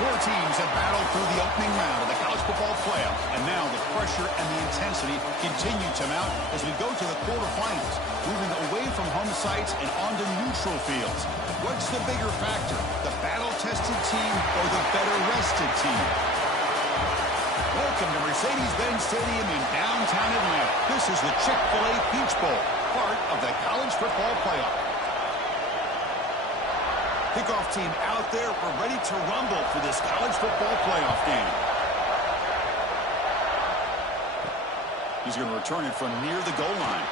Four teams have battled through the opening round of the college football playoff, and now the pressure and the intensity continue to mount as we go to the quarterfinals, moving away from home sites and onto neutral fields. What's the bigger factor, the battle-tested team or the better-rested team? Welcome to Mercedes-Benz Stadium in downtown Atlanta. This is the Chick-fil-A Peach Bowl, part of the college football playoff. Kickoff team out there. We're ready to rumble for this college football playoff game. He's going to return it from near the goal line.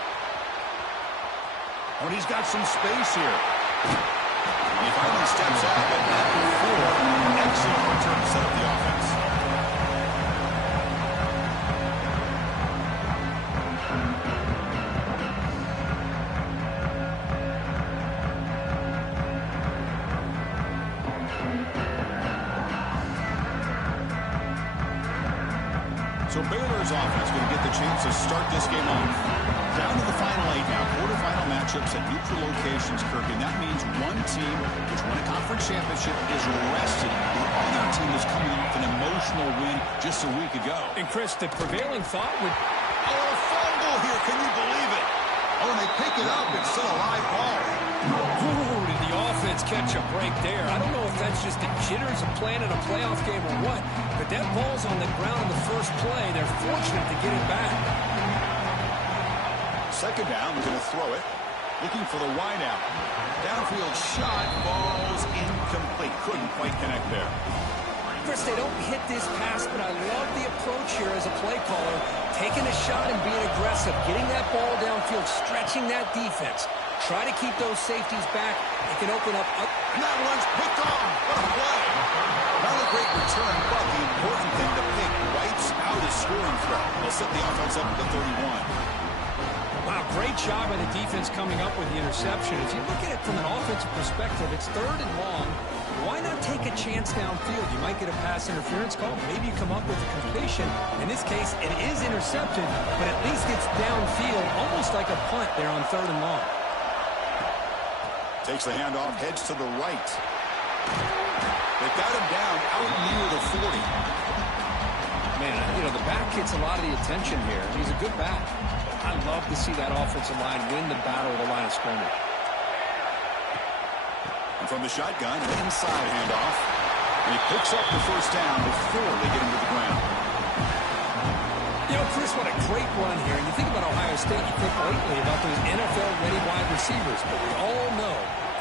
Oh, and he's got some space here. He finally steps out, but not before. Excellent return to set up the offense. So Baylor's offense going to get the chance to start this game off. Down to the final 8 now. Quarterfinal matchups at neutral locations, Kirk, and that means one team which won a conference championship is rested. The other team is coming off an emotional win just a week ago. And Chris, the prevailing thought would... Oh, a fumble here. Can you believe it? Oh, and they pick it up. It's still a live ball. Ooh, did the offense catch a break there? I don't know if that's just the jitters of playing in a playoff game or what, but that ball's on the ground in the first play. They're fortunate to get it back. Second down, we're going to throw it. Looking for the wide out. Downfield shot, ball's incomplete. Couldn't quite connect there. Chris, they don't hit this pass, but I love the approach here as a play caller. Taking a shot and being aggressive, getting that ball downfield, stretching that defense. Try to keep those safeties back. It can open up. And that one's picked off. What a play. Not a great return, but the important thing, the pick wipes out his scoring threat. They'll set the offense up at the 31. Wow, great job by the defense coming up with the interception. If you look at it from an offensive perspective, it's 3rd and long. Why not take a chance downfield? You might get a pass interference call. Maybe you come up with a completion. In this case, it is intercepted, but at least it's downfield, almost like a punt there on 3rd and long. Takes the handoff, heads to the right. They got him down out near the 40. Man, you know, the back gets a lot of the attention here. He's a good back. I love to see that offensive line win the battle of the line of scrimmage. And from the shotgun, an inside handoff. And he picks up the first down before they get him to the ground. You know, Chris, what a great run here. And you think about Ohio State, you think lately about those NFL-ready wide receivers. But we all know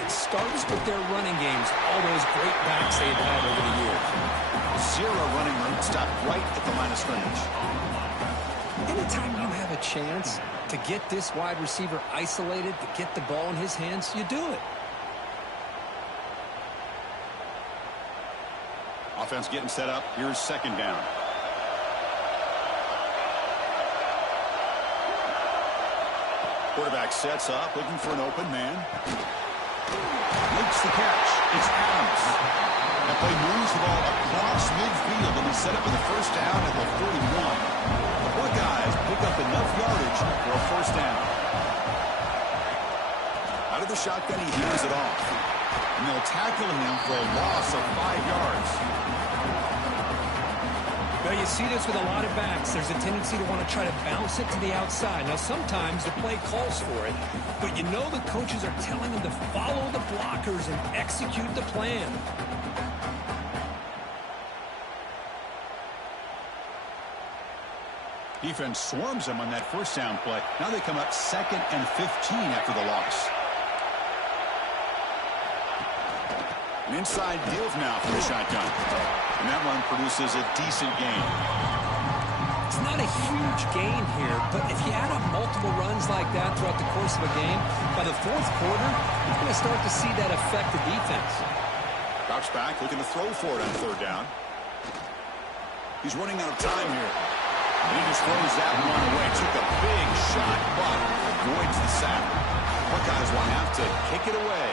it starts with their running games, all those great backs they've had over the years. Zero running room, stopped right at the line of scrimmage. Anytime you have a chance to get this wide receiver isolated, to get the ball in his hands, you do it. Offense getting set up. Here's second down. Quarterback sets up, looking for an open man. Makes the catch. It's Adams. That play moves the ball across midfield, and he's set up with a first down at the 41. The Buckeyes pick up enough yardage for a first down. Out of the shotgun, he hands it off. And they'll tackle him for a loss of 5 yards. Well, you see this with a lot of backs. There's a tendency to want to try to bounce it to the outside. Now, sometimes the play calls for it, but you know the coaches are telling them to follow the blockers and execute the plan. Defense swarms him on that first down play. Now they come up 2nd and 15 after the loss. An inside give now for the shotgun. And that run produces a decent gain. It's not a huge gain here, but if you add up multiple runs like that throughout the course of a game, by the 4th quarter, you're going to start to see that affect the defense. Drops back, looking to throw for it on 3rd down. He's running out of time here. And he just throws that one away. Took a big shot, but avoids the sack. Buckeyes will have to kick it away.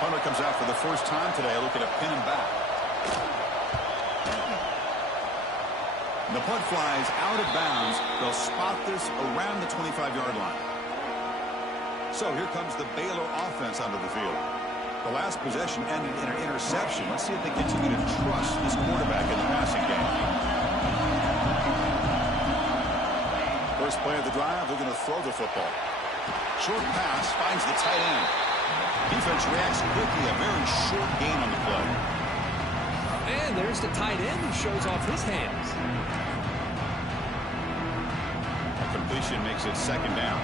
Punter comes out for the first time today, looking to pin him back. The punt flies out of bounds. They'll spot this around the 25-yard line. So here comes the Baylor offense onto the field. The last possession ended in an interception. Let's see if they continue to trust this quarterback in the passing game. First play of the drive, they're going to throw the football. Short pass finds the tight end. Defense reacts quickly, a very short gain on the play. And there's the tight end who shows off his hands. A completion makes it second down.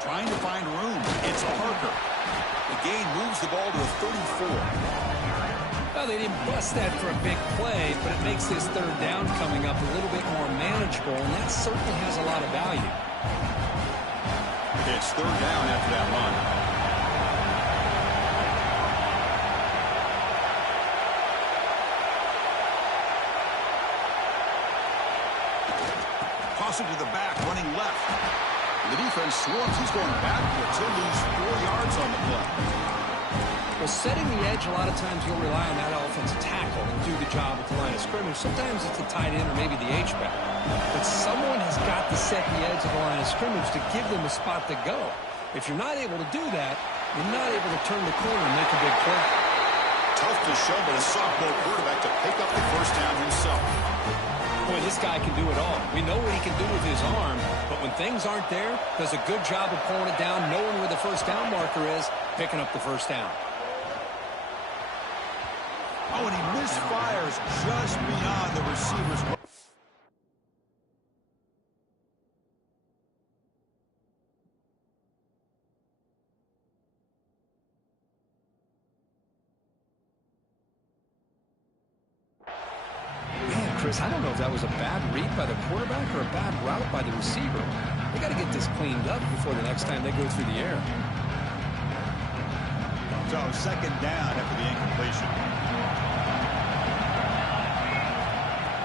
Trying to find room. It's Parker. The gain moves the ball to a 34. Well, they didn't bust that for a big play, but it makes this third down coming up a little bit more manageable, and that certainly has a lot of value. It's third down after that run. Toss it to the back, running left. The defense swarms. He's going backwards. He'll lose 4 yards on the play. Well, setting the edge, a lot of times you'll rely on that offensive tackle and do the job at the line of scrimmage. Sometimes it's the tight end or maybe the H-back. But someone has got to set the edge of the line of scrimmage to give them a spot to go. If you're not able to do that, you're not able to turn the corner and make a big play. Tough to show, but a sophomore quarterback to pick up the first down himself. Boy, this guy can do it all. We know what he can do with his arm, but when things aren't there, does a good job of pulling it down, knowing where the first down marker is, picking up the first down. Oh, and he misfires just beyond the receiver's. Man, Chris, I don't know if that was a bad read by the quarterback or a bad route by the receiver. They got to get this cleaned up before the next time they go through the air. So second down after the incompletion.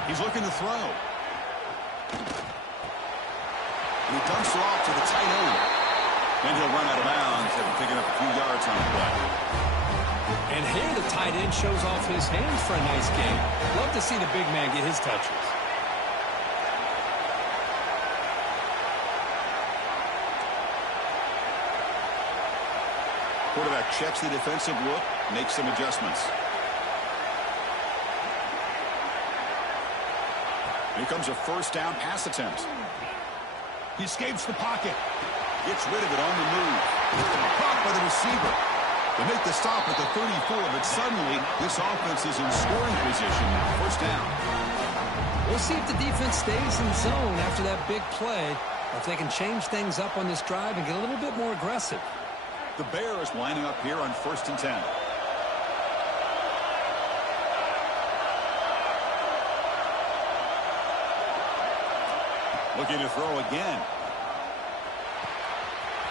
He's looking to throw. And he dumps it off to the tight end. Then he'll run out of bounds after picking up a few yards on the play. And here the tight end shows off his hands for a nice game. Love to see the big man get his touches. Quarterback checks the defensive look, makes some adjustments. Here comes a first down pass attempt. He escapes the pocket. Gets rid of it on the move. Caught by the receiver. They make the stop at the 34, but suddenly this offense is in scoring position. First down. We'll see if the defense stays in zone after that big play, or if they can change things up on this drive and get a little bit more aggressive. The Bears lining up here on 1st and 10. Looking to throw again.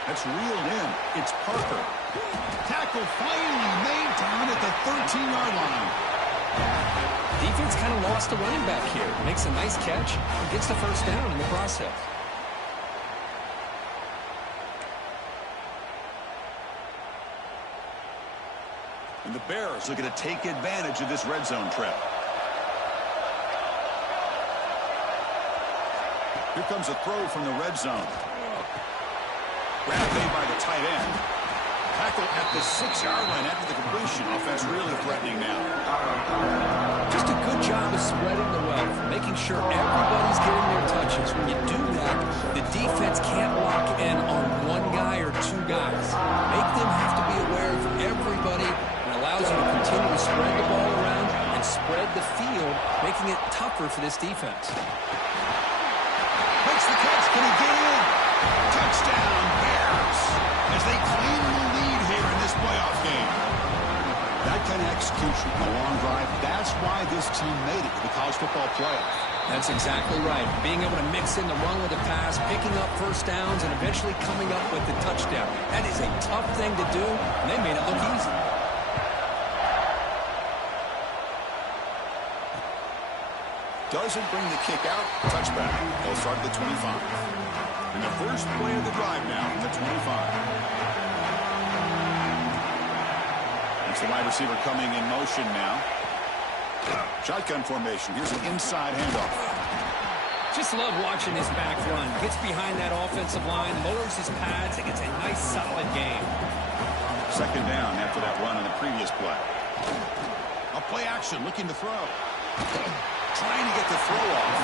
That's reeled in. It's Parker. Tackle finally made down at the 13-yard line. Defense kind of lost the running back here. Makes a nice catch and gets the first down in the process. And the Bears looking to take advantage of this red zone trip. Here comes a throw from the red zone. Grab made by the tight end. Tackle at the 6-yard line after the completion. Offense really threatening now. Just a good job of spreading the wealth, making sure everybody's getting their touches. When you do that, the defense can't lock in on one guy or two guys. Make them have to be aware of everybody, and allows you to continue to spread the ball around and spread the field, making it tougher for this defense. Makes the catch. Can he get in? Touchdown, Bears, as they claim the lead here in this playoff game. That kind of execution, a long drive, that's why this team made it to the college football playoff. That's exactly right. Being able to mix in the run with the pass, picking up first downs, and eventually coming up with the touchdown. That is a tough thing to do, and they made it look easy. Doesn't bring the kick out. Touchback. They'll start at the 25. And the first play of the drive now, the 25. It's the wide receiver coming in motion now. Shotgun formation. Here's an inside handoff. Just love watching this back run. Gets behind that offensive line, lowers his pads, and gets a nice, solid game. Second down after that run on the previous play. A play action, looking to throw. Trying to get the throw off.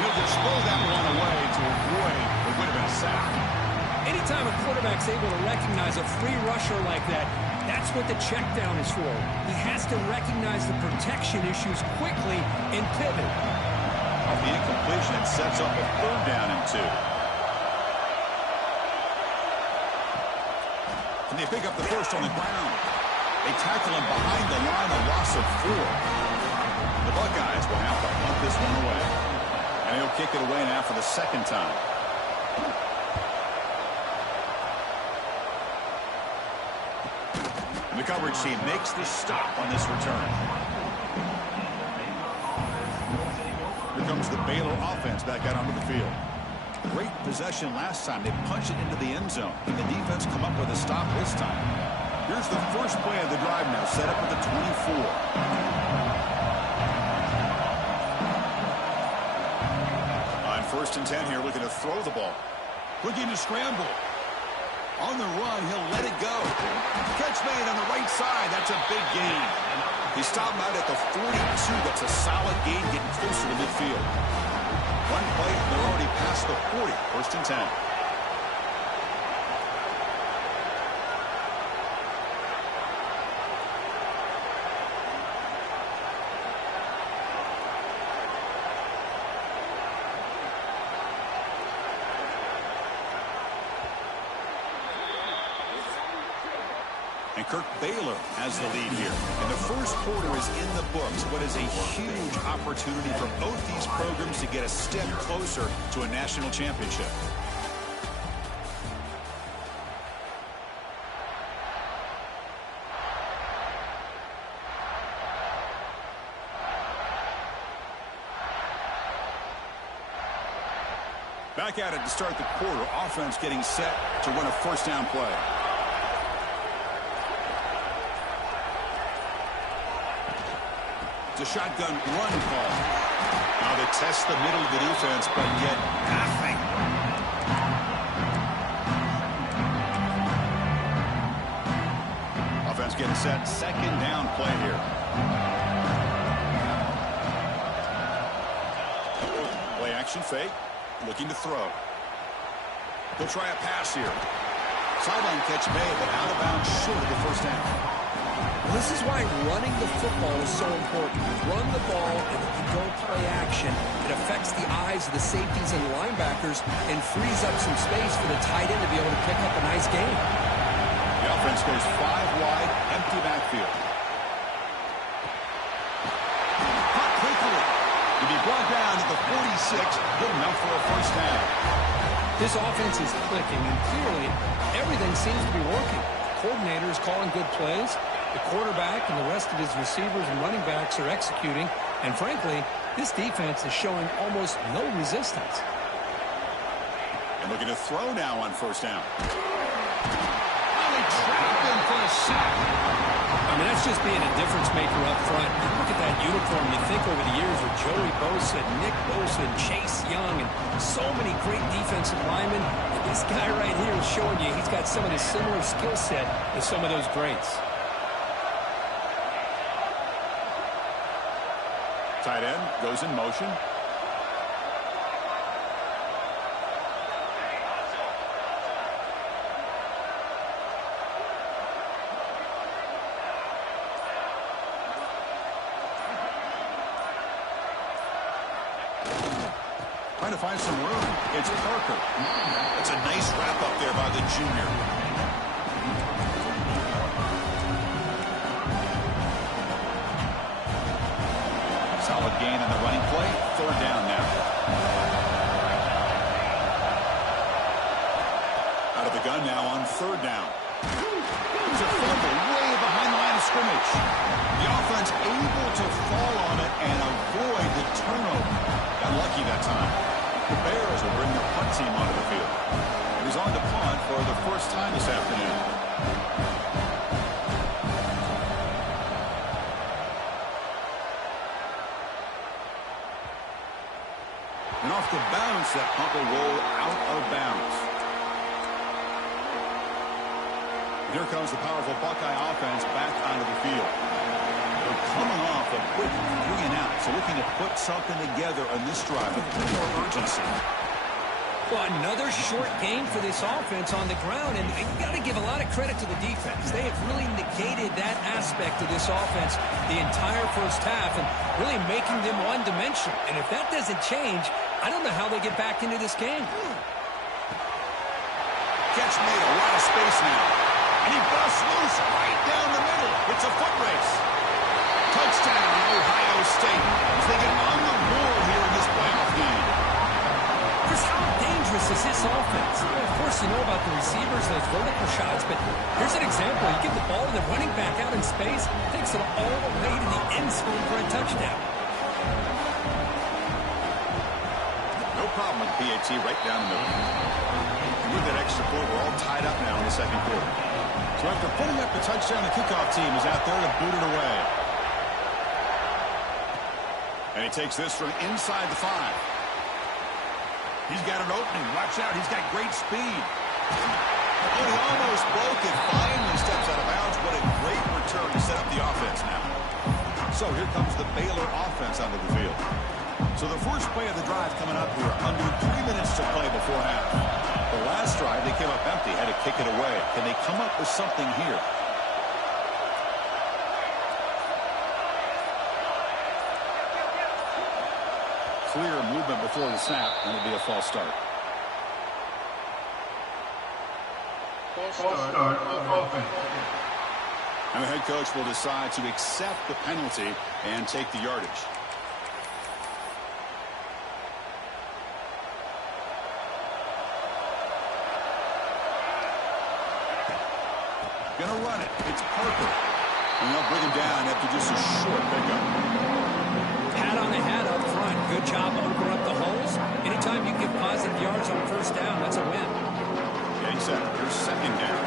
He'll just throw that one away to avoid what would have been a sack. Anytime a quarterback's able to recognize a free rusher like that, that's what the check down is for. He has to recognize the protection issues quickly and pivot. Off the incompletion, it sets up a third down and 2. And they pick up the first on the ground. They tackle him behind the line, a loss of 4. The Buckeyes will have to punt this one away. And he'll kick it away now for the second time. The coverage team makes the stop on this return. Here comes the Baylor offense back out onto the field. Great possession last time. They punch it into the end zone. And the defense come up with a stop this time. Here's the first play of the drive now, set up at the 24. On 1st and 10 here, looking to throw the ball. Looking to scramble. On the run, he'll let it go. Catch made on the right side. That's a big gain. He stopped him out at the 42. That's a solid gain, getting closer to midfield. One play, and they're already past the 40. 1st and 10. And Kirk Baylor has the lead here. And the first quarter is in the books. What is a huge opportunity for both these programs to get a step closer to a national championship. Back at it to start the quarter. Offense getting set to run a first down play. It's a shotgun run call. Now they test the middle of the defense, but yet nothing. Offense getting set. Second down play here. Play action fake. Looking to throw. He'll try a pass here. Sideline catch made, but out of bounds short of the first down. This is why running the football is so important. Run the ball, and if you don't play action, it affects the eyes of the safeties and linebackers and frees up some space for the tight end to be able to pick up a nice gain. The offense goes 5 wide, empty backfield. Caught quickly. To be brought down to the 46, good enough for a first down. This offense is clicking, and clearly everything seems to be working. The coordinator is calling good plays. The quarterback and the rest of his receivers and running backs are executing. And frankly, this defense is showing almost no resistance. And looking to throw now on first down. Oh, they trapped him for a sack. I mean, that's just being a difference maker up front. You look at that uniform, you think over the years with Joey Bosa, Nick Bosa, and Chase Young, and so many great defensive linemen. And this guy right here is showing you he's got some of the similar skill set as some of those greats. Tight end goes in motion. Trying to find some room. It's Parker. That's a nice wrap up there by the junior. Solid gain on the running play. Third down now. Out of the gun now on third down. There's a fumble way behind the line of scrimmage. The offense able to fall on it and avoid the turnover. Got lucky that time. The Bears will bring their punt team onto the field. He's on to punt for the first time this afternoon. And off the watch that punt roll out of bounds. Here comes the powerful Buckeye offense back onto the field. They're coming off a quick 3-and-out, so looking to put something together on this drive with more urgency. Well, another short game for this offense on the ground, and you got to give a lot of credit to the defense. They have really negated that aspect of this offense the entire first half and really making them one-dimensional. And if that doesn't change, I don't know how they get back into this game. Catch made, a lot of space now. And he busts loose right down the middle. It's a foot race. Touchdown, Ohio State, as they get on the board here in this playoff game. Chris, how dangerous is this offense? Well, of course, you know about the receivers, those vertical shots, but here's an example. You give the ball to the running back out in space, takes it all the way to the end zone for a touchdown. No problem with PAT right down the middle. And with that extra point, we're all tied up now in the second quarter. So after putting up the touchdown, the kickoff team is out there to boot it away. And he takes this from inside the 5. He's got an opening. Watch out. He's got great speed. Oh, he almost broke it. Finally steps out of bounds. What a great return to set up the offense now. So here comes the Baylor offense onto the field. So the first play of the drive coming up here. Under 3 minutes to play before half. The last drive, they came up empty. Had to kick it away. Can they come up with something here? Clear movement before the snap, and it'll be a false start. And the head coach will decide to accept the penalty and take the yardage. Gonna run it. It's Parker. And they'll bring him down after just a short pickup. Hat on the hat up front. Good job opening up the holes. Anytime you get positive yards on first down, that's a win. Yeah, he said here's second down.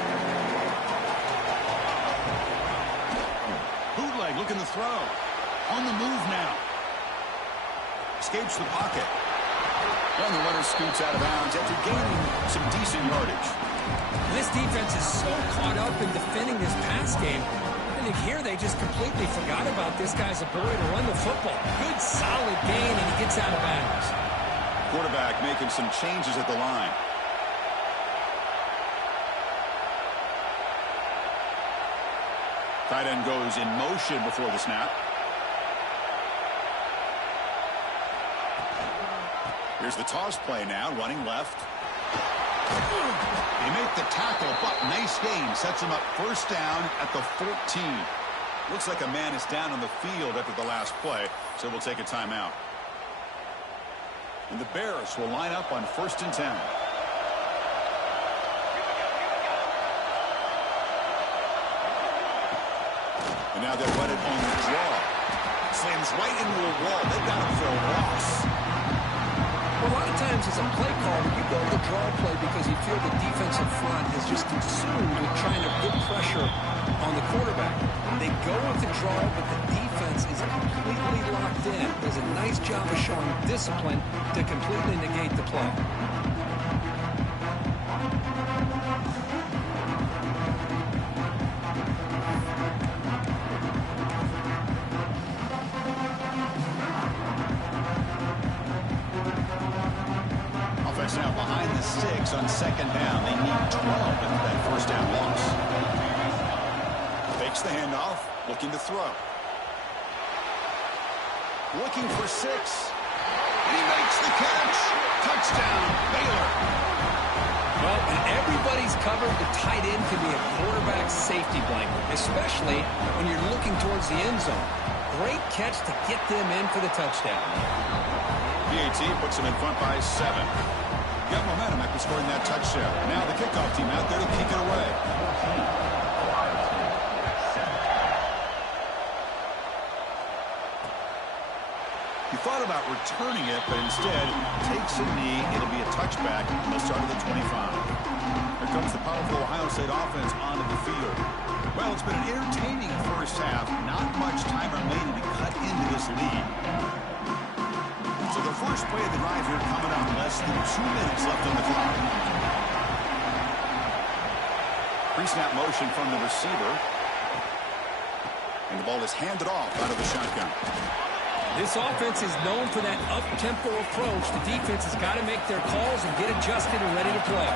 Bootleg looking to throw. On the move now. Escapes the pocket. And the runner scoots out of bounds after gaining some decent yardage. This defense is so caught up in defending this pass game. I think here they just completely forgot about this guy's ability to run the football. Good, solid gain, and he gets out of bounds. Quarterback making some changes at the line. Tight end goes in motion before the snap. Here's the toss play now, running left. They make the tackle, but nice gain. Sets him up first down at the 14. Looks like a man is down on the field after the last play, so we'll take a timeout. And the Bears will line up on 1st and 10. And now they'll run it on the draw. Slams right into a wall. They've got him for a loss. A lot of times as a play caller, you go to the draw play because you feel the defensive front is just consumed with trying to get pressure on the quarterback. They go with the draw, but the defense is completely locked in. Does a nice job of showing discipline to completely negate the play. Now behind the sticks on second down. They need 12 after that first down loss. Takes the handoff, looking to throw. Looking for 6. And he makes the catch. Touchdown, Baylor. Well, when everybody's covered, the tight end can be a quarterback's safety blanket, especially when you're looking towards the end zone. Great catch to get them in for the touchdown. PAT puts them in front by 7. Got momentum after scoring that touchdown. Now the kickoff team out there to kick it away. He thought about returning it, but instead takes a knee. It'll be a touchback. He'll start at the 25. Here comes the powerful Ohio State offense onto the field. Well, it's been an entertaining first half. Not much time remaining to cut into this lead. So the first play of the drive here coming up. Less than 2 minutes left on the clock. Pre-snap motion from the receiver. And the ball is handed off out of the shotgun. This offense is known for that up-tempo approach. The defense has got to make their calls and get adjusted and ready to play.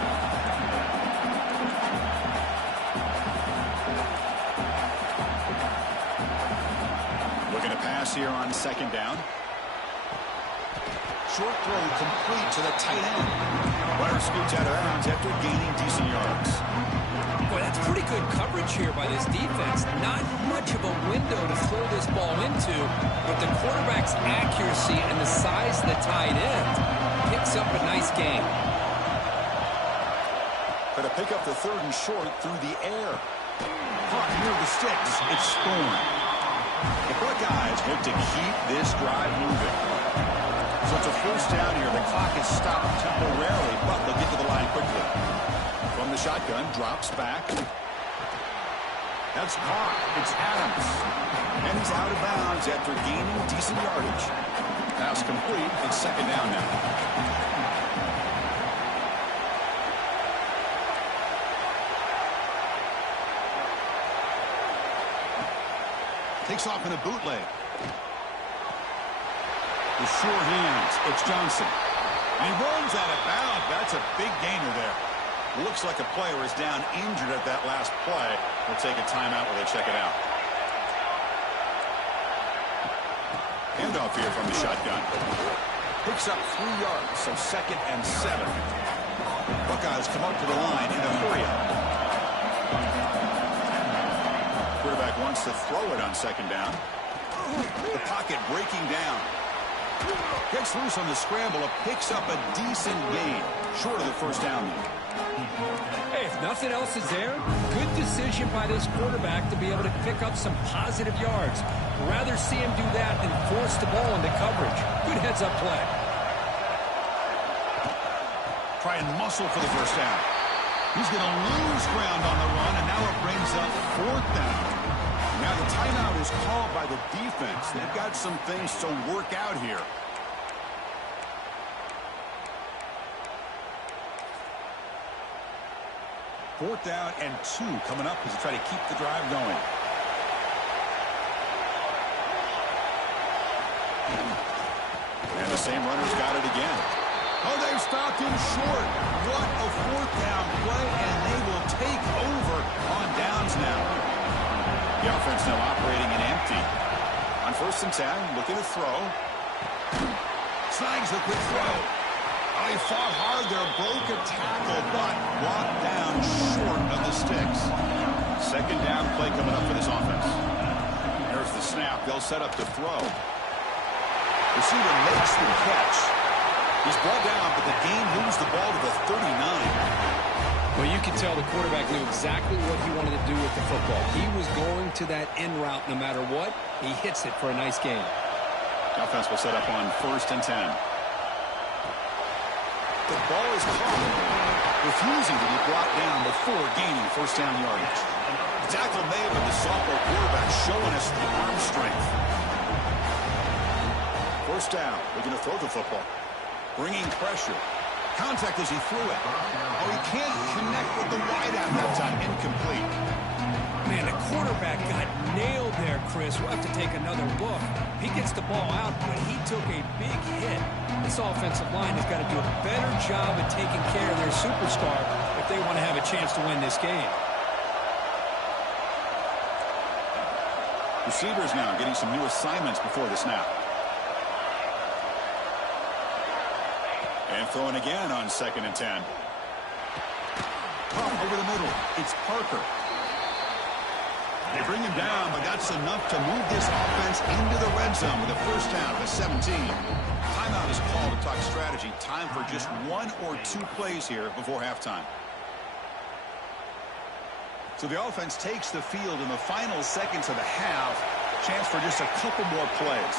Looking to pass here on second down. Short throw complete to the tight end. Runner scoots out of bounds after gaining decent yards. Boy, that's pretty good coverage here by this defense. Not much of a window to throw this ball into, but the quarterback's accuracy and the size of the tight end picks up a nice gain. Going to pick up the third and short through the air. Caught near the sticks. It's scored. The Buckeyes hope to keep this drive moving. So it's a first down here. The clock is stopped temporarily, but they'll get to the line quickly. From the shotgun, drops back. That's caught. It's Adams. And he's out of bounds after gaining decent yardage. Pass complete. It's second down now. Takes off in a bootleg. With sure hands, it's Johnson. And he runs out of bounds. That's a big gainer there. Looks like a player is down injured at that last play. We'll take a timeout while they check it out. Handoff here from the shotgun. Picks up 3 yards, so second and 7. Buckeyes come up to the line in a hurry-up. Quarterback wants to throw it on second down. The pocket breaking down. Gets loose on the scramble. Picks up a decent gain. Short of the first down there. Hey, if nothing else is there, good decision by this quarterback to be able to pick up some positive yards. Rather see him do that than force the ball into coverage. Good heads-up play. Try and muscle for the first down. He's going to lose ground on the run, and now it brings up fourth down. Now the timeout is called by the defense. They've got some things to work out here. Fourth down and 2 coming up as they try to keep the drive going. And the same runner's got it again. Oh, they've stopped him short. What a fourth down play, and they will take over on downs now. The offense now operating in empty. On first and 10, looking to throw. Snags a quick throw. Oh, he fought hard there, broke a tackle, but brought down short of the sticks. Second down play coming up for this offense. There's the snap. They'll set up to throw. Receiver makes the catch. He's brought down, but the game moves the ball to the 39. Well, you can tell the quarterback knew exactly what he wanted to do with the football. He was going to that end route no matter what. He hits it for a nice gain. The offense will set up on first and 10. The ball is caught, refusing to be brought down before gaining first down yardage. The tackle made by the sophomore quarterback showing us the arm strength. First down, looking to throw the football. Bringing pressure. Contact as he threw it. Oh, he can't connect with the wideout that time. Incomplete. Man, the quarterback got nailed there, Chris. We'll have to take another look. He gets the ball out, but he took a big hit. This offensive line has got to do a better job of taking care of their superstar if they want to have a chance to win this game. Receivers now getting some new assignments before the snap. And throwing again on second and 10. Over the middle. It's Parker. They bring him down, but that's enough to move this offense into the red zone with a first down at the 17. Timeout is called to talk strategy. Time for just 1 or 2 plays here before halftime. So the offense takes the field in the final seconds of the half. Chance for just a couple more plays.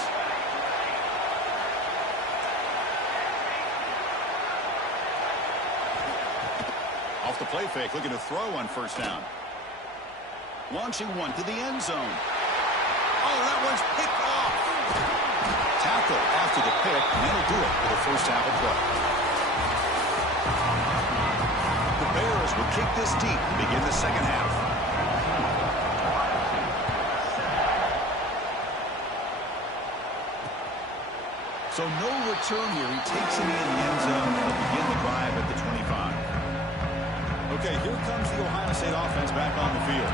Off the play fake, looking to throw on first down. Launching one to the end zone. Oh, that one's picked off. tackle after the pick, and that'll do it for the first half of play. The Bears will kick this deep to begin the second half. So no return here. He takes it in the end zone. They'll begin the drive at the 25. Okay, here comes the Ohio State offense back on the field.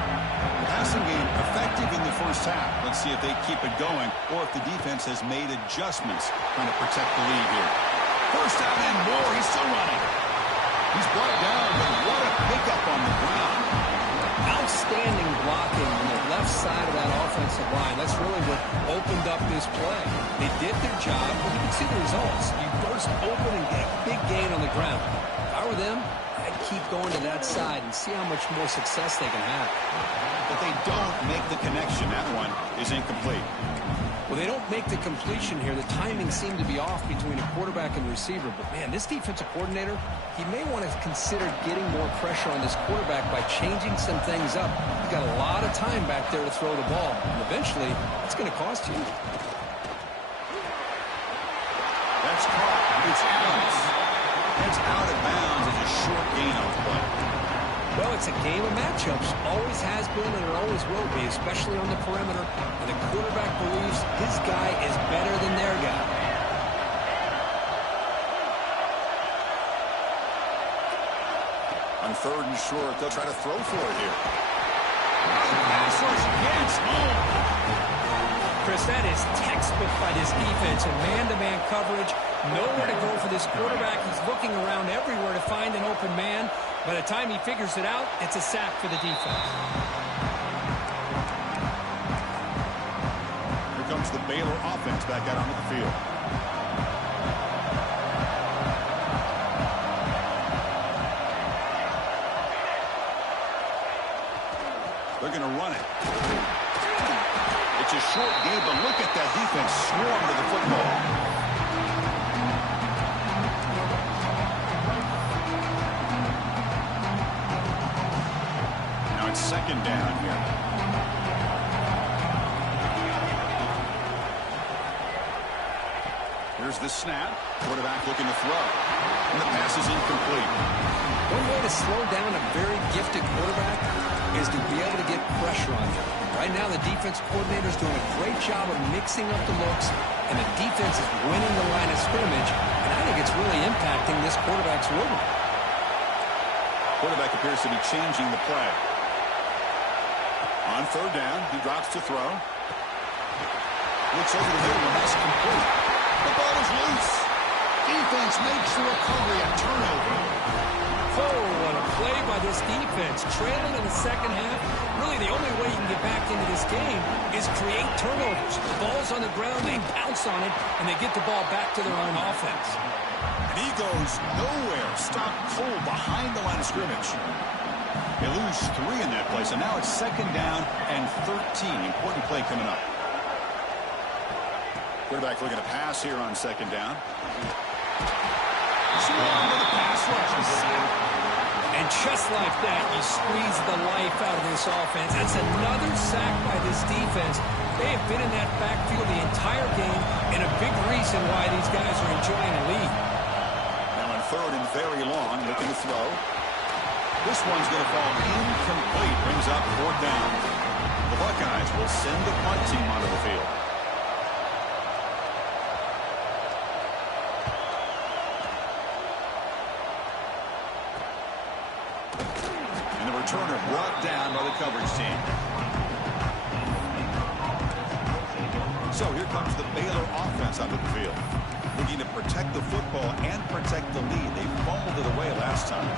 The passing game effective in the first half. Let's see if they keep it going or if the defense has made adjustments trying to protect the lead here. First down and more. He's still running. He's brought down, but what a pickup on the ground. Outstanding blocking on the left side of that offensive line. That's really what opened up this play. They did their job, but you can see the results. You burst open and get a big gain on the ground. If I were them, I'd keep going to that side and see how much more success they can have. But they don't make the connection. That one is incomplete. Well, they don't make the completion here. The timing seemed to be off between a quarterback and receiver. But, man, this defensive coordinator, he may want to consider getting more pressure on this quarterback by changing some things up. He's got a lot of time back there to throw the ball. And eventually, it's going to cost you. That's caught. It's out. That's out of bounds as a short gain on the play. Well, it's a game of matchups. Always has been and it always will be, especially on the perimeter. And the quarterback believes his guy is better than their guy. On third and short, they'll try to throw for it here. Pass rush against home. Chris, that is textbook by this defense in man-to-man coverage. Nowhere to go for this quarterback. He's looking around everywhere to find an open man. By the time he figures it out, it's a sack for the defense. Here comes the Baylor offense back out onto the field. They're going to run it. It's a short game, but look at that defense swarm to the football. Second down here. Here's the snap. Quarterback looking to throw. And the pass is incomplete. One way to slow down a very gifted quarterback is to be able to get pressure on him. Right now, the defense coordinator is doing a great job of mixing up the looks, and the defense is winning the line of scrimmage, and I think it's really impacting this quarterback's rhythm. Quarterback appears to be changing the play. On third down, he drops to throw. Looks over the middle, and that's complete. The ball is loose. Defense makes the recovery, a turnover. Oh, what a play by this defense. Trailing in the second half. Really, the only way you can get back into this game is create turnovers. The ball's on the ground, they pounce on it, and they get the ball back to their own offense. And he goes nowhere. Stopped cold behind the line of scrimmage. They lose 3 in that play, so now it's second down and 13. Important play coming up. Quarterback looking to pass here on second down. Swarm with a pass rush. And just like that, you squeeze the life out of this offense. That's another sack by this defense. They have been in that backfield the entire game, and a big reason why these guys are enjoying a lead. Now on third and very long, looking to throw. This one's going to fall incomplete. Brings up fourth down. The Buckeyes will send the punt team onto the field. And the returner brought down by the coverage team. So here comes the Baylor offense onto the field. Looking to protect the football and protect the lead. They fumbled it away last time.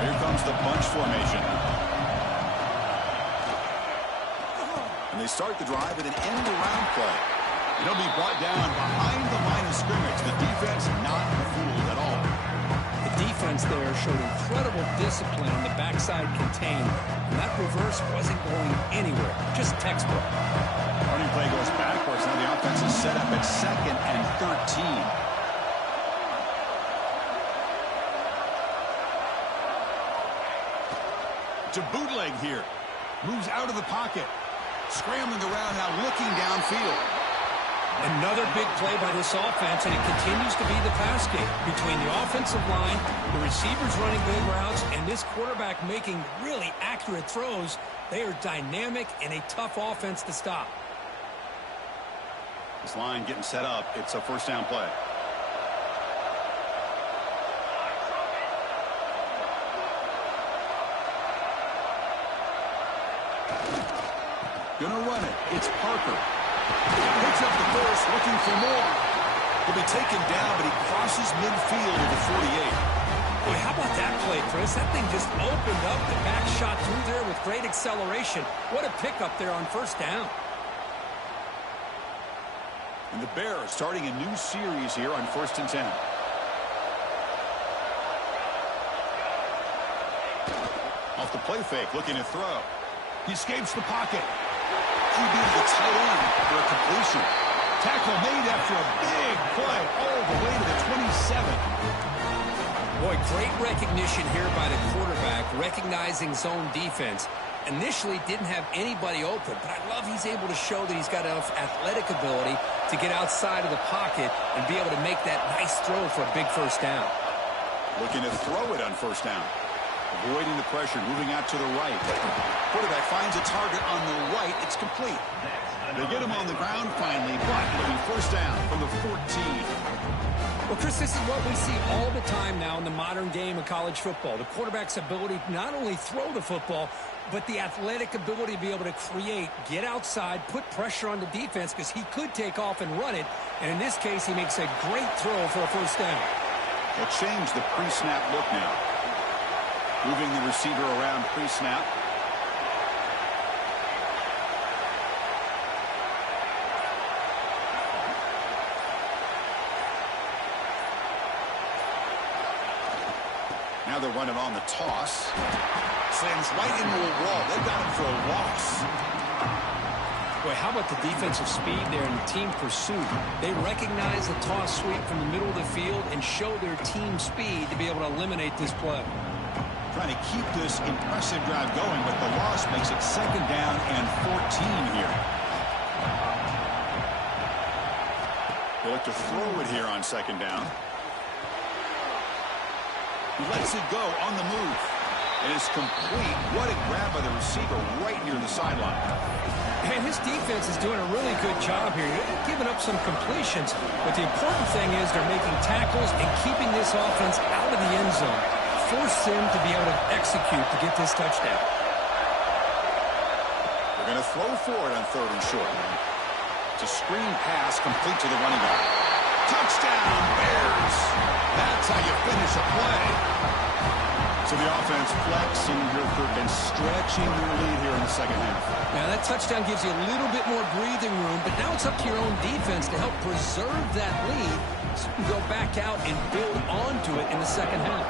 Here comes the bunch formation. And they start the drive with an end-around play. It'll be brought down behind the line of scrimmage. The defense not fooled at all. The defense there showed incredible discipline on the backside contain. And that reverse wasn't going anywhere. Just textbook. Running play goes backwards. Now the offense is set up at second and 13. To bootleg here. Moves out of the pocket. Scrambling around now, looking downfield. Another big play by this offense, and it continues to be the pass game between the offensive line, the receivers running good routes, and this quarterback making really accurate throws. They are dynamic and a tough offense to stop. This line getting set up. It's a first down play. Gonna run it. It's Parker. Picks up the first, looking for more. He'll be taken down, but he crosses midfield to the 48. Boy, how about that play, Chris? That thing just opened up. The back shot through there with great acceleration. What a pickup there on first down. And the Bears starting a new series here on 1st and 10. Off the play fake, looking to throw. He escapes the pocket. QB to the tight end for a completion. Tackle made after a big play all the way to the 27. Boy, great recognition here by the quarterback, recognizing zone defense. Initially didn't have anybody open, but I love he's able to show that he's got enough athletic ability to get outside of the pocket and be able to make that nice throw for a big first down. Looking to throw it on first down. Avoiding the pressure, moving out to the right. Quarterback finds a target on the right. It's complete. They get him on the ground finally, but it'll be first down from the 14. Well, Chris, this is what we see all the time now in the modern game of college football. The quarterback's ability to not only throw the football, but the athletic ability to be able to create, get outside, put pressure on the defense because he could take off and run it. And in this case, he makes a great throw for a first down. They'll change the pre-snap look now. Moving the receiver around pre-snap. Now they're running on the toss. Slams right into a wall. They got him for a loss. Boy, how about the defensive speed there and the team pursuit? They recognize the toss sweep from the middle of the field and show their team speed to be able to eliminate this play. Trying to keep this impressive drive going, but the loss makes it second down and 14 here. They look to throw it here on second down. He lets it go on the move. It is complete. What a grab by the receiver right near the sideline. And his defense is doing a really good job here. They're giving up some completions, but the important thing is they're making tackles and keeping this offense out of the end zone. Force him to be able to execute to get this touchdown. They're going to throw for it on 3rd and short. It's a screen pass complete to the running back. Touchdown, Bears! That's how you finish a play. So the offense flexing here and stretching their lead here in the second half. Now that touchdown gives you a little bit more breathing room, but now it's up to your own defense to help preserve that lead so you can go back out and build onto it in the second half.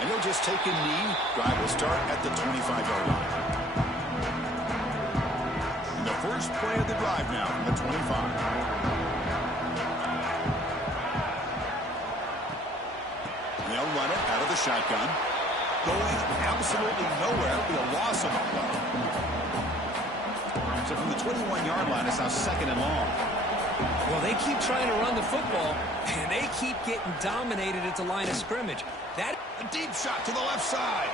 And he'll just take a knee. Drive will start at the 25-yard line. And the first play of the drive now from the 25. They'll run it out of the shotgun. Going absolutely nowhere. It'll be a loss on the play. So from the 21-yard line, it's now second and long. Well, they keep trying to run the football, and they keep getting dominated at the line of scrimmage. That a deep shot to the left side.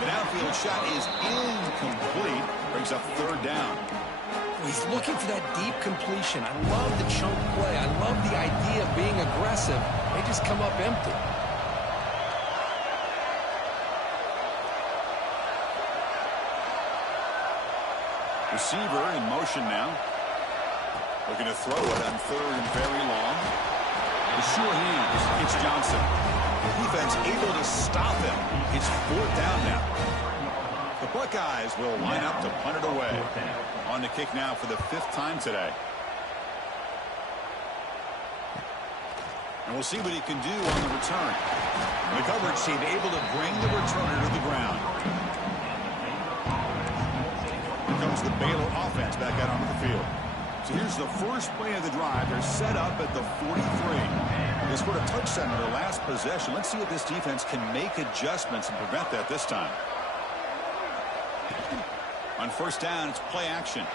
The downfield shot is incomplete. Brings up 3rd down. He's looking for that deep completion. I love the chunk play. I love the idea of being aggressive. They just come up empty. Receiver in motion now. Looking to throw it on 3rd and very long. The sure hands. It's Johnson. Defense able to stop him. It's 4th down now. The Buckeyes will line up to punt it away. On the kick now for the 5th time today. And we'll see what he can do on the return. The coverage team able to bring the returner to the ground. Here comes the Baylor offense back out onto the field. So here's the first play of the drive. They're set up at the 43. They scored a touchdown on their last possession. Let's see if this defense can make adjustments and prevent that this time. On first down, it's play action.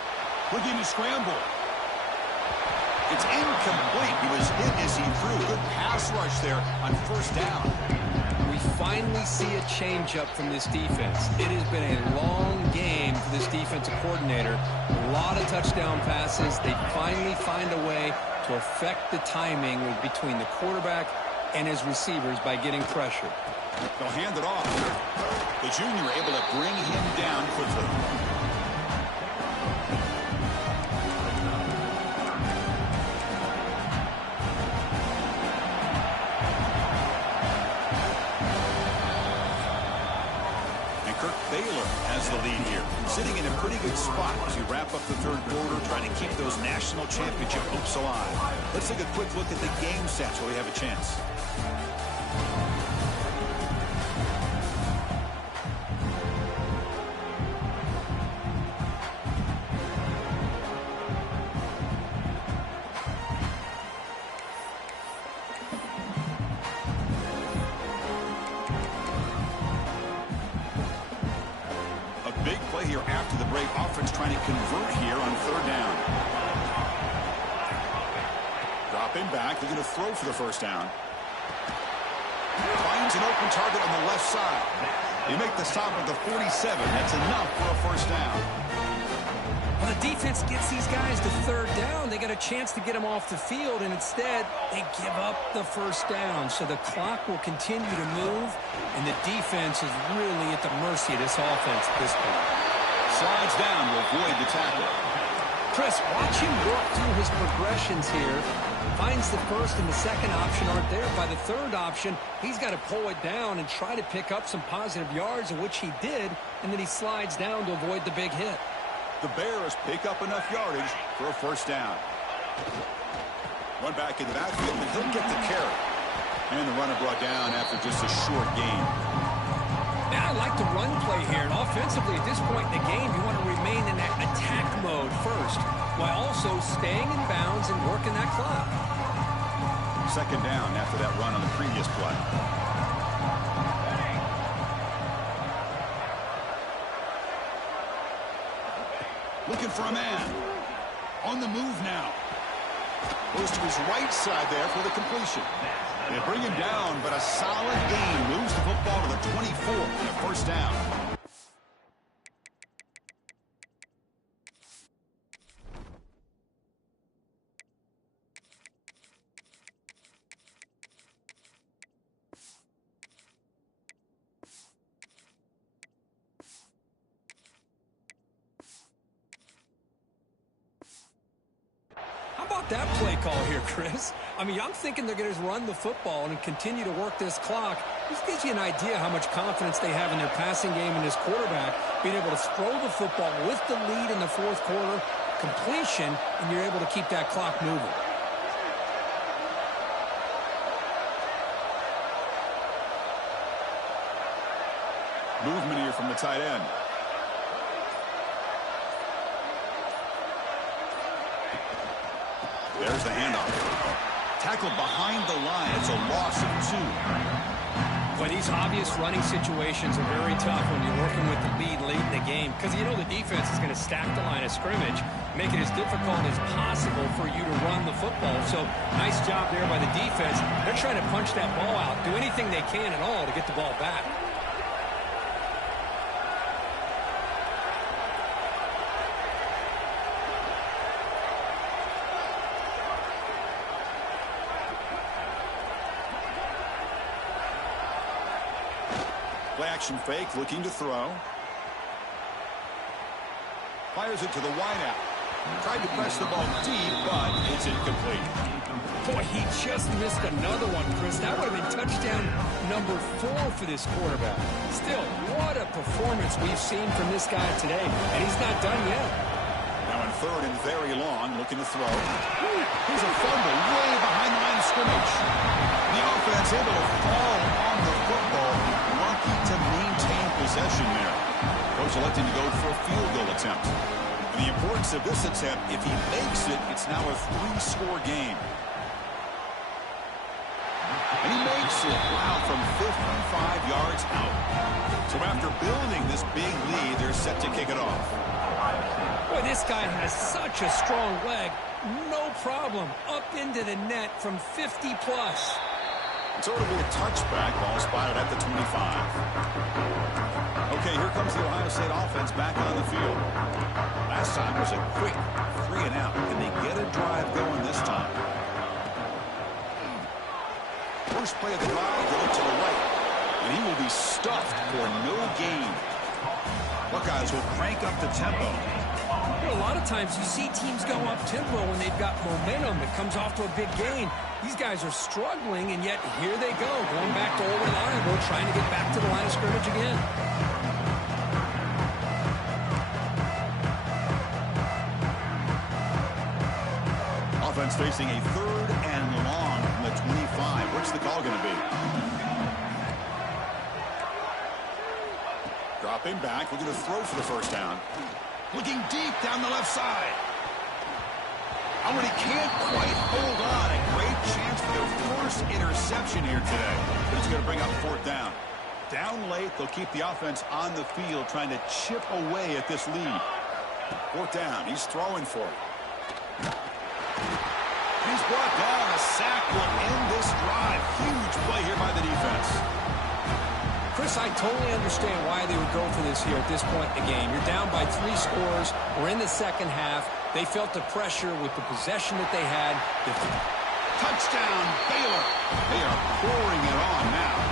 Looking to scramble. It's incomplete. He was hit as he threw. Good pass rush there on first down. We finally see a changeup from this defense. It has been a long game for this defensive coordinator. A lot of touchdown passes. They finally find a way to affect the timing between the quarterback and his receivers by getting pressure. They'll hand it off. The junior able to bring him down quickly. The lead here, sitting in a pretty good spot as we wrap up the third quarter, trying to keep those national championship hopes alive. Let's take a quick look at the game stats where we have a chance. Big play here after the break. Offense trying to convert here on third down. Dropping back. They're going to throw for the first down. Finds an open target on the left side. You make the stop at the 47. That's enough for a first down. Well, the defense gets these guys to third down. They got a chance to get them off the field, and instead they give up the first down. So the clock will continue to move, and the defense is really at the mercy of this offense at this point. Slides down to avoid the tackle. Chris, watch him work through his progressions here. Finds the first and the second option aren't there. By the third option, he's got to pull it down and try to pick up some positive yards, which he did, and then he slides down to avoid the big hit. The Bears pick up enough yardage for a first down. Run back in the backfield, and he'll get the carry. And the runner brought down after just a short gain. Now I like the run play here. And offensively, at this point in the game, you want to remain in that attack mode first, while also staying in bounds and working that clock. Second down after that run on the previous play. Looking for a man. On the move now. Goes to his right side there for the completion. They bring him down, but a solid gain moves the football to the 24 and a first down. That play call here, Chris. I mean, I'm thinking they're going to run the football and continue to work this clock. This gives you an idea how much confidence they have in their passing game and this quarterback, being able to throw the football with the lead in the fourth quarter, completion, and you're able to keep that clock moving. Movement here from the tight end. There's the handoff. Tackled behind the line. It's a loss of 2. Well, these obvious running situations are very tough when you're working with the lead late in the game, because you know the defense is going to stack the line of scrimmage, make it as difficult as possible for you to run the football. So nice job there by the defense. They're trying to punch that ball out, do anything they can at all to get the ball back. Action fake, looking to throw. Fires it to the wideout. Tried to press the ball deep, but it's incomplete. Boy, he just missed another one, Chris. That would have been touchdown number 4 for this quarterback. Still, what a performance we've seen from this guy today, and he's not done yet. Now in third and very long, looking to throw. Here's a fumble way behind the line of scrimmage. The offense able to fall on the football. Lucky to maintain possession there. Coach electing to go for a field goal attempt. And the importance of this attempt, if he makes it, it's now a 3-score game. And he makes it, wow, from 55 yards out. So after building this big lead, they're set to kick it off. Boy, this guy has such a strong leg. No problem. Up into the net from 50-plus. So it'll be a touchback. Ball spotted at the 25. Okay, here comes the Ohio State offense back on the field. Last time was a quick 3-and-out. Can they get a drive going this time? First play of the drive, they look to the right. And he will be stuffed for no gain. Buckeyes will crank up the tempo. You know, a lot of times you see teams go up tempo when they've got momentum that comes off to a big gain. These guys are struggling, and yet here they go, going back to old reliable, trying to get back to the line of scrimmage again. Offense facing a 3rd and long from the 25. What's the call going to be? Dropping back, looking to throw for the first down. Looking deep down the left side. Oh, and he can't quite hold on. A great chance for their first interception here today. But it's going to bring up 4th down. Down late, they'll keep the offense on the field, trying to chip away at this lead. 4th down, he's throwing for it. He's brought down. A sack will end this drive. Huge play here by the defense. Chris, I totally understand why they would go for this here at this point in the game. You're down by 3 scores. We're in the second half. They felt the pressure with the possession that they had. Touchdown, Baylor. They are pouring it on now.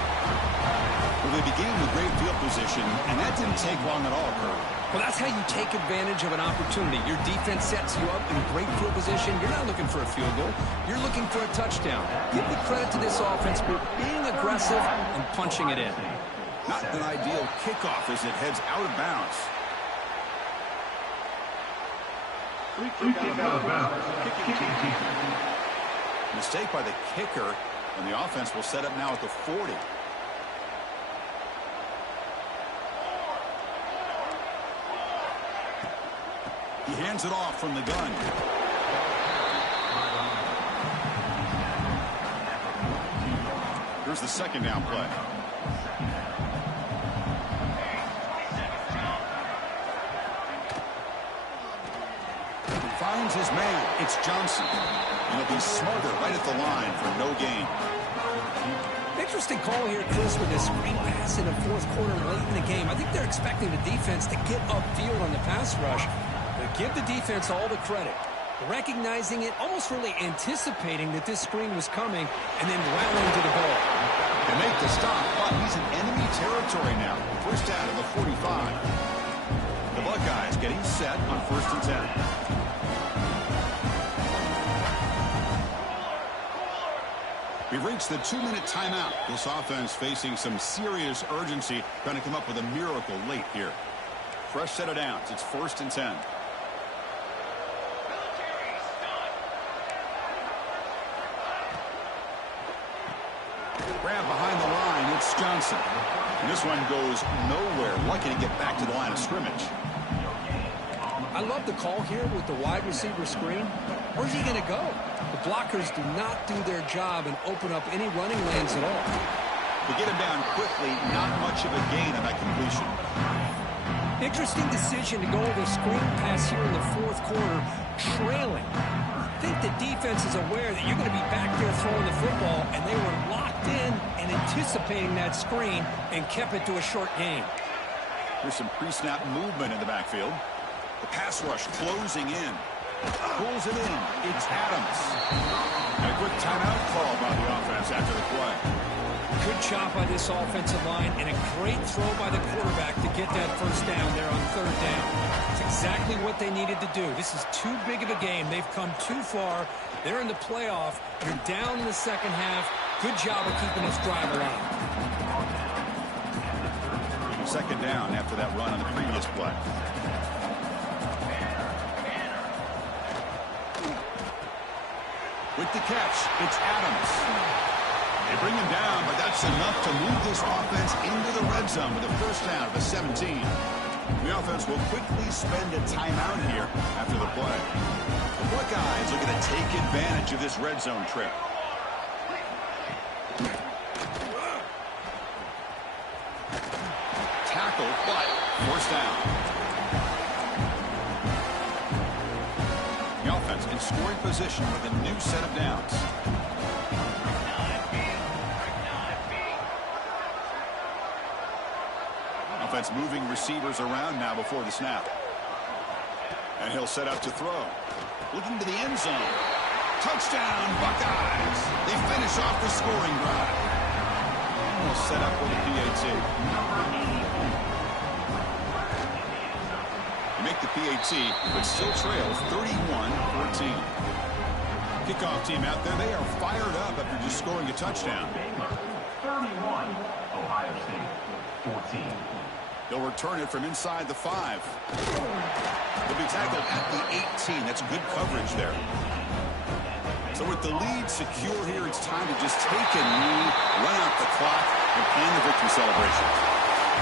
Well, they began with great field position, and that didn't take long at all, Kurt. Well, that's how you take advantage of an opportunity. Your defense sets you up in great field position. You're not looking for a field goal. You're looking for a touchdown. Give the credit to this offense for being aggressive and punching it in. Not an ideal kickoff as it heads out of bounds. Mistake by the kicker, and the offense will set up now at the 40. He hands it off from the gun. Here's the 2nd down play. Finds his man. It's Johnson. And he'll be smarter right at the line for no gain. Interesting call here, Chris, with this screen pass in the 4th quarter late in the game. I think they're expecting the defense to get upfield on the pass rush. But give the defense all the credit. Recognizing it, almost really anticipating that this screen was coming, and then rallying to the ball. They make the stop, but he's in enemy territory now. First down at the 45. The Buckeyes getting set on 1st and 10. We've reached the 2-minute timeout. This offense facing some serious urgency, trying to come up with a miracle late here. Fresh set of downs. It's 1st and 10. Grab behind the line. It's Johnson. And this one goes nowhere. Lucky to get back to the line of scrimmage. I love the call here with the wide receiver screen. Where's he going to go? The blockers do not do their job and open up any running lanes at all. To get him down quickly, not much of a gain on that completion. Interesting decision to go with a screen pass here in the 4th quarter, trailing. I think the defense is aware that you're going to be back there throwing the football, and they were locked in and anticipating that screen and kept it to a short gain. There's some pre-snap movement in the backfield. The pass rush closing in. Pulls it in. It's Adams. And a quick timeout call by the offense after the play. Good job by this offensive line and a great throw by the quarterback to get that first down there on 3rd down. It's exactly what they needed to do. This is too big of a game. They've come too far. They're in the playoff. You're down in the second half. Good job of keeping this drive alive. 2nd down after that run on the previous play. With the catch, it's Adams. They bring him down, but that's enough to move this offense into the red zone with a first down of the 17. The offense will quickly spend a timeout here after the play. The Buckeyes looking to take advantage of this red zone trip. first down. The offense in scoring position with a new set of downs. Offense moving receivers around now before the snap. And he'll set up to throw. Looking to the end zone. Touchdown, Buckeyes. They finish off the scoring drive. And we'll set up with a PAT. You make the PAT, but still trail 31-14. Kickoff team out there, they are fired up after just scoring a touchdown. 31, Ohio State, 14. They'll return it from inside the 5. They'll be tackled at the 18. That's good coverage there. So with the lead secure here, it's time to just take a knee, run out the clock, and plan the victory celebration.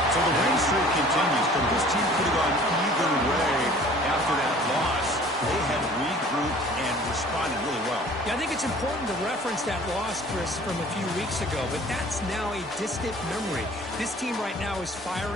So the win streak continues, but this team could have gone either way after that loss. They have regrouped and responded really well. Yeah, I think it's important to reference that loss, Chris, from a few weeks ago, but that's now a distant memory. This team right now is firing